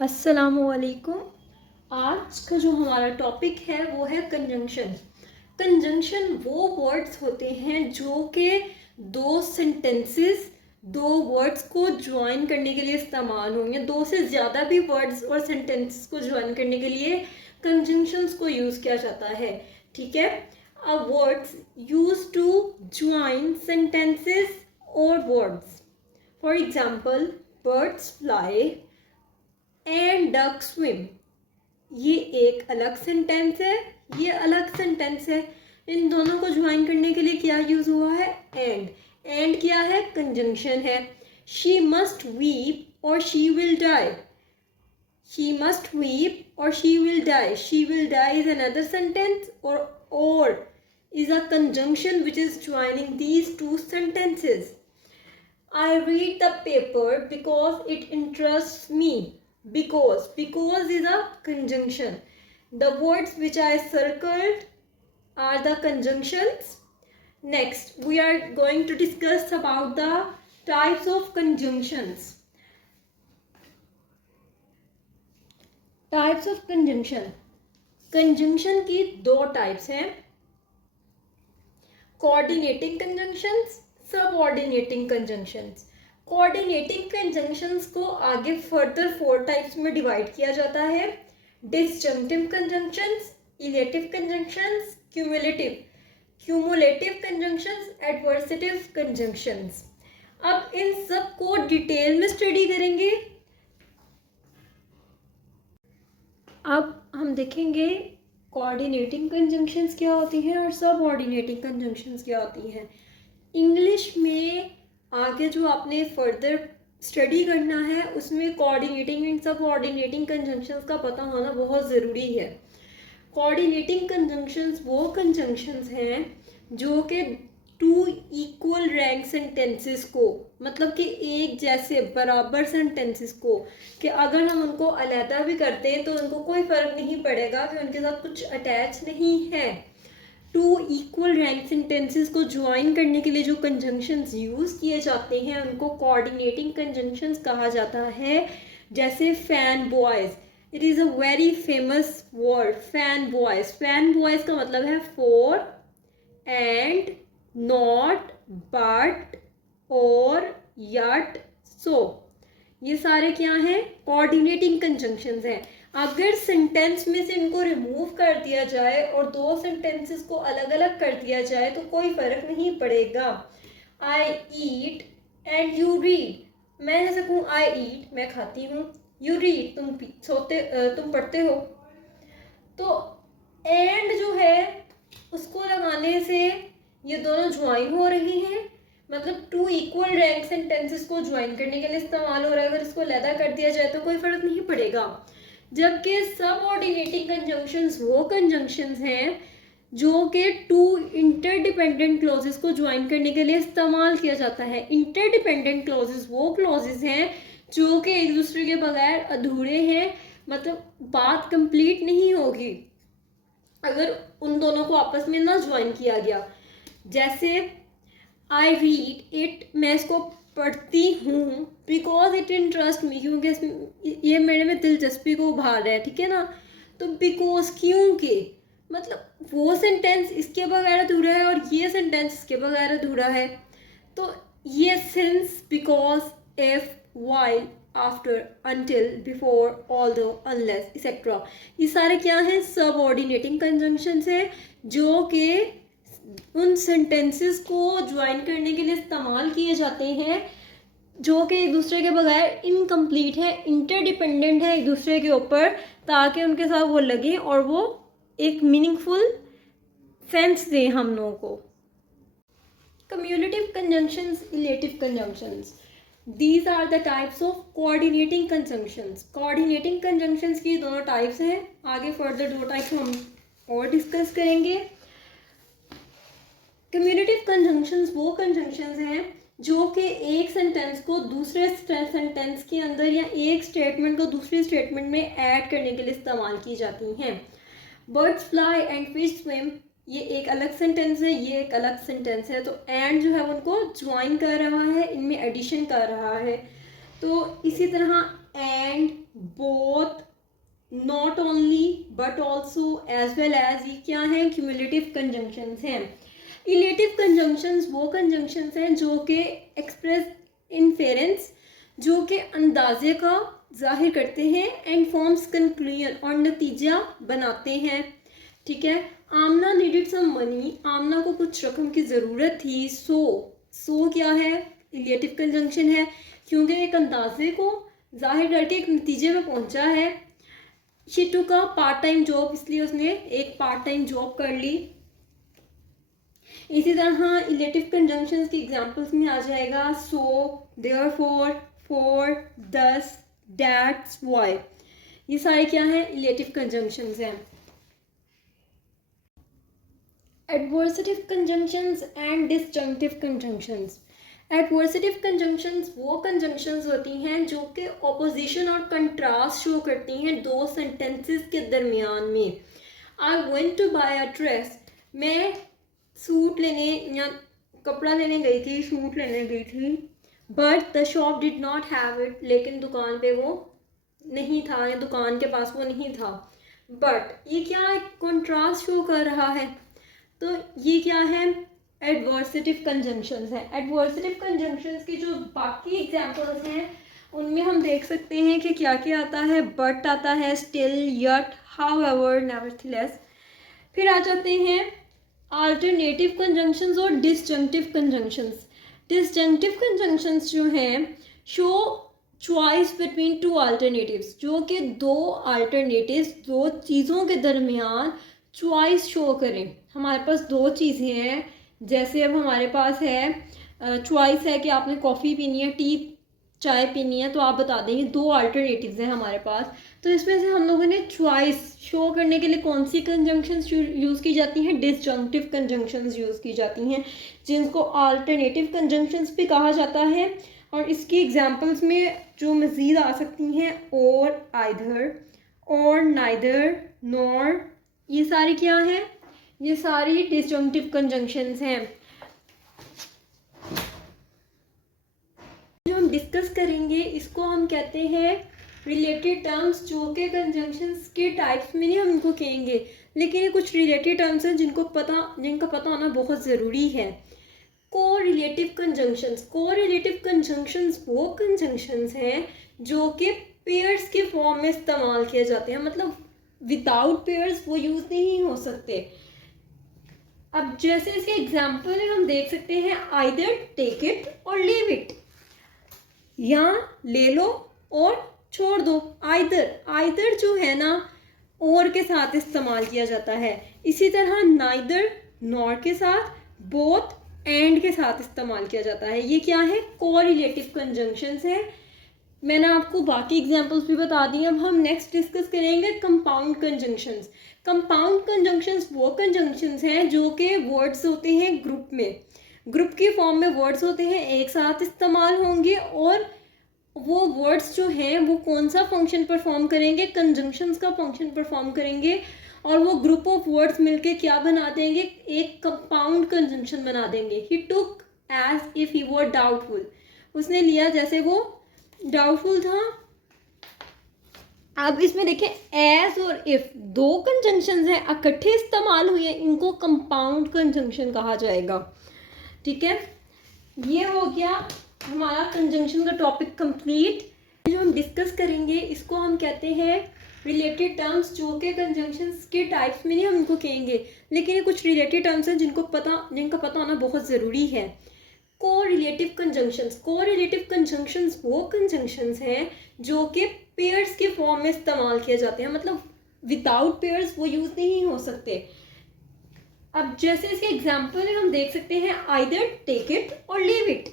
अस्सलामुअलैकुम। आज का जो हमारा टॉपिक है वो है कंजंक्शन। कंजंक्शन वो वर्ड्स होते हैं जो कि दो सेंटेंसेस, दो वर्ड्स को ज्वाइन करने के लिए इस्तेमाल होंगे। दो से ज़्यादा भी वर्ड्स और सेंटेंसेस को ज्वाइन करने के लिए कंजंक्शंस को यूज़ किया जाता है। ठीक है, uh words use to join sentences और words. For example, birds fly and duck swim. ये एक अलग सेंटेंस है, ये अलग सेंटेंस है। इन दोनों को ज्वाइन करने के लिए क्या यूज हुआ है? एंड। एंड क्या है? कंजंक्शन है। शी मस्ट वीप और she will die. She must weep और she will die. She will die is another sentence, or is a conjunction which is joining these two sentences. I read the paper because it interests me. Because is a conjunction. The words which I circled are the conjunctions. Next, we are going to discuss about the types of conjunctions. Types of conjunction. Conjunction की दो types हैं, coordinating conjunctions, subordinating conjunctions. Coordinating conjunctions को आगे further 4 types में divide किया जाता है: disjunctive conjunctions, illative conjunctions, cumulative conjunctions, adversative conjunctions. अब इन सब को डिटेल में स्टडी करेंगे। अब हम देखेंगे कोऑर्डिनेटिंग कंजंक्शंस क्या होती हैं और सबऑर्डिनेटिंग कंजंक्शंस क्या होती हैं। इंग्लिश में आगे जो आपने फर्दर स्टडी करना है उसमें कोऑर्डिनेटिंग एंड सबऑर्डिनेटिंग कंजंक्शंस का पता होना बहुत ज़रूरी है। कोऑर्डिनेटिंग कंजंक्शंस वो कंजंक्शंस हैं जो कि टू इक्वल रैंक सेंटेंसेस को, मतलब कि एक जैसे बराबर सेंटेंसेस को, कि अगर हम उनको अलहदा भी करते हैं तो उनको कोई फ़र्क नहीं पड़ेगा कि उनके साथ कुछ अटैच नहीं है। टू इक्वल रैंक सेंटेंसेस को ज्वाइन करने के लिए जो कंजंक्शंस यूज़ किए जाते हैं उनको कोऑर्डिनेटिंग कंजंक्शंस कहा जाता है। जैसे fan boys, it is a very famous word, fan boys. Fan boys का मतलब है फॉर, एंड, नॉट, बट, और, यट, सो। ये सारे क्या हैं? कोऑर्डिनेटिंग कंजंक्शंस हैं। अगर सेंटेंस में से इनको रिमूव कर दिया जाए और दो सेंटेंसेस को अलग अलग कर दिया जाए तो कोई फर्क नहीं पड़ेगा। आई ईट एंड यू रीड। मैं जैसे कहूँ आई ईट, मैं खाती हूँ, यू रीड, तुम पढ़ते हो। तो एंड जो है उसको लगाने से ये दोनों ज्वाइन हो रही हैं, मतलब टू इक्वल रैंक सेंटेंसेस को ज्वाइन करने के लिए इस्तेमाल हो रहा है। अगर इसको अलहदा कर दिया जाए तो कोई फर्क नहीं पड़ेगा। जबकि सबऑर्डिनेटिंग कंजंक्शंस वो कंजंक्शंस हैं जो कि टू इंटरडिपेंडेंट क्लॉजेस को ज्वाइन करने के लिए इस्तेमाल किया जाता है। इंटरडिपेंडेंट क्लॉजेस वो क्लॉजेस हैं जो कि एक दूसरे के बगैर अधूरे हैं, मतलब बात कंप्लीट नहीं होगी अगर उन दोनों को आपस में ना ज्वाइन किया गया। जैसे आई रीड इट, मैं इसको पढ़ती हूँ, बिकॉज इट इंटरेस्ट मी, क्योंकि ये मेरे में दिलचस्पी को उभार रहा है। ठीक है ना? तो बिकॉज, क्योंकि, मतलब वो सेंटेंस इसके बगैर अधूरा है और ये सेंटेंस इसके बगैर अधूरा है। तो ये since, because, if, while, after, until, before, although, unless, etcetera, ये सारे क्या हैं? सबऑर्डिनेटिंग कंजंक्शंस हैं जो कि उन सेंटेंसेस को ज्वाइन करने के लिए इस्तेमाल किए जाते हैं जो कि एक दूसरे के बगैर इनकम्प्लीट है, इंटरडिपेंडेंट है एक दूसरे के ऊपर, ताकि उनके साथ वो लगे और वो एक मीनिंगफुल सेंस दें हम लोगों को। Cumulative conjunctions, illative conjunctions, these are the types of coordinating conjunctions. Coordinating conjunctions की दोनों टाइप्स हैं, आगे फर्दर 2 टाइप्स हम और डिस्कस करेंगे। कम्युलेटिव कंजंक्शंस वो कंजंक्शंस हैं जो कि एक सेंटेंस को दूसरे सेंटेंस के अंदर या एक स्टेटमेंट को दूसरे स्टेटमेंट में ऐड करने के लिए इस्तेमाल की जाती हैं। Birds fly and fish swim, ये एक अलग सेंटेंस है, ये एक अलग सेंटेंस है। तो एंड जो है उनको ज्वाइन कर रहा है, इनमें एडिशन कर रहा है। तो इसी तरह and, both, not only, but also, as well as, ये क्या है, क्यूमुलेटिव कंजंक्शंस हैं। इलेटिव कंजंक्शंस वो कंजंक्शंस हैं जो कि एक्सप्रेस इन्फेरेंस, जो कि अंदाजे का जाहिर करते हैं, एंड फॉर्म्स कंक्लूजन, और नतीजा बनाते हैं। ठीक है, आमना नीडेड सम मनी, आमना को कुछ रकम की ज़रूरत थी। सो क्या है, इलेटिव कंजंक्शन है, क्योंकि एक अंदाजे को जाहिर करके एक नतीजे में पहुंचा है। She took a part time job, इसलिए उसने एक पार्ट टाइम जॉब कर ली। इसी तरह इलेटिव कंजंक्शंस की एग्जांपल्स में आ जाएगा so, therefore, for, thus, that's, why. ये सारे क्या हैं, इलेटिव कंजंक्शंस हैं। Adversative conjunctions and disjunctive conjunctions. Adversative conjunctions वो कंजंक्शंस होती हैं जो कि ऑपोजिशन और कंट्रास्ट शो करती हैं दो सेंटेंसेस के दरमियान में। I went to buy a dress, मैं सूट लेने या कपड़ा लेने गई थी, सूट लेने गई थी। But the shop did not have it, लेकिन दुकान पे वो नहीं था, या दुकान के पास वो नहीं था। बट ये क्या एक कॉन्ट्रास्ट शो कर रहा है, तो ये क्या है, एडवर्सेटिव कंजंक्शंस है। एडवर्सेटिव कंजंक्शंस की जो बाकी एग्जांपल्स हैं उनमें हम देख सकते हैं कि क्या क्या आता है, बट आता है, स्टिल, यट, हाउएवर, नेवरथलेस। फिर आ जाते हैं अल्टरनेटिव कंजंक्शंस और डिसजंक्टिव कंजंक्शंस। डिसजंक्टिव कंजंक्शंस जो हैं show choice between two alternatives, जो कि दो अल्टरनेटिव्स, दो चीज़ों के दरमियान चॉइस शो करें। हमारे पास दो चीज़ें हैं, जैसे अब हमारे पास है चॉइस है कि आपने कॉफ़ी पीनी है, टी, चाय पीनी है, तो आप बता देंगे, दो अल्टरनेटिव्स हैं हमारे पास। तो इसमें से हम लोगों ने चॉइस शो करने के लिए कौन सी कंजंक्शंस यूज़ की जाती हैं, डिसजंक्टिव कंजंक्शंस यूज़ की जाती हैं, जिनको अल्टरनेटिव कंजंक्शंस भी कहा जाता है। और इसकी एग्जांपल्स में जो मज़ीद आ सकती हैं, और, आइदर, और, नाइदर, नॉर, ये सारी क्या हैं, ये सारी डिसजंक्टिव कंजंक्शंस हैं। जो हम डिस्कस करेंगे इसको हम कहते हैं रिलेटेड टर्म्स, जो कि कंजंक्शंस के टाइप्स में नहीं हम इनको कहेंगे, लेकिन ये कुछ रिलेटेड टर्म्स हैं जिनका पता होना बहुत ज़रूरी है। कोरिलेटिव कंजंक्शंस, कोरिलेटिव कंजंक्शंस वो कंजंक्शंस हैं जो कि पेयर्स के फॉर्म में इस्तेमाल किए जाते हैं, मतलब विदाउट पेयर्स वो यूज़ नहीं हो सकते। अब जैसे इसके एग्जाम्पल में हम देख सकते हैं, आइदर टेक इट और लीव इट, या ले लो और छोड़ दो। आइदर जो है ना और के साथ इस्तेमाल किया जाता है। इसी तरह नाइदर नॉर के साथ, बोथ एंड के साथ इस्तेमाल किया जाता है। ये क्या है, कोरिलेटिव कंजंक्शंस है। मैंने आपको बाकी एग्जांपल्स भी बता दी। अब हम नेक्स्ट डिस्कस करेंगे कंपाउंड कंजंक्शंस। कंपाउंड कंजंक्शंस वो कंजंक्शंस हैं जो कि वर्ड्स होते हैं ग्रुप में, ग्रुप के फॉर्म में वर्ड्स होते हैं, एक साथ इस्तेमाल होंगे, और वो वर्ड्स जो हैं वो कौन सा फंक्शन परफॉर्म करेंगे, कंजंक्शंस का फंक्शन परफॉर्म करेंगे, और वो ग्रुप ऑफ वर्ड्स मिलके क्या बना देंगे, एक कंपाउंड कंजंक्शन बना देंगे। He took as if he were doubtful, उसने लिया जैसे वो डाउटफुल था। अब इसमें देखें, एज और इफ दो कंजंक्शंस हैं, इकट्ठे इस्तेमाल हुए हैं, इनको कंपाउंड कंजंक्शन कहा जाएगा। ठीक है, ये हो गया हमारा कंजंक्शन का टॉपिक कंप्लीट। जो हम डिस्कस करेंगे इसको हम कहते हैं रिलेटेड टर्म्स, जो कि कंजंक्शंस के टाइप्स में नहीं हम इनको कहेंगे, लेकिन ये कुछ रिलेटेड टर्म्स हैं जिनका पता होना बहुत ज़रूरी है। कोरिलेटिव कंजंक्शंस, कोरिलेटिव कंजंक्शंस वो कंजंक्शंस हैं जो कि पेयर्स के फॉर्म में इस्तेमाल किए जाते हैं, मतलब विदाउट पेयर्स वो यूज़ नहीं हो सकते। अब जैसे इसके एग्जाम्पल में हम देख सकते हैं, आइदर टेक इट और लीव इट,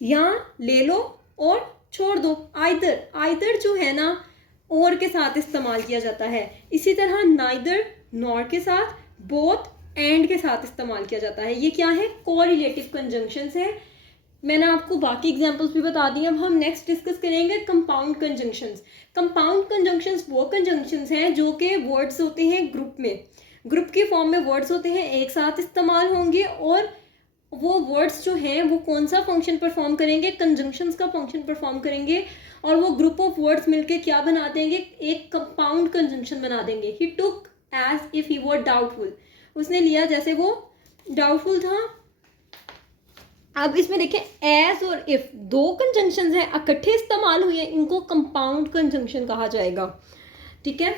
या ले लो और छोड़ दो। आइदर जो है ना और के साथ इस्तेमाल किया जाता है। इसी तरह नाइदर नॉर के साथ, बोथ एंड के साथ इस्तेमाल किया जाता है। ये क्या है, कोरिलेटिव कंजंक्शंस है। मैंने आपको बाकी एग्जांपल्स भी बता दी। अब हम नेक्स्ट डिस्कस करेंगे कंपाउंड कंजंक्शंस। कंपाउंड कंजंक्शंस वो कंजंक्शंस हैं जो कि वर्ड्स होते हैं ग्रुप में, ग्रुप के फॉर्म में वर्ड्स होते हैं, एक साथ इस्तेमाल होंगे, और वो वर्ड्स जो हैं वो कौन सा फंक्शन परफॉर्म करेंगे, कंजंक्शंस का फंक्शन परफॉर्म करेंगे, और वो ग्रुप ऑफ वर्ड्स मिलके क्या बना देंगे, एक कंपाउंड कंजंक्शन बना देंगे। He took as if he were doubtful, उसने लिया जैसे वो डाउटफुल था। अब इसमें देखें एज और इफ दो कंजंक्शंस हैं, इकट्ठे इस्तेमाल हुए हैं, इनको कंपाउंड कंजंक्शन कहा जाएगा। ठीक है,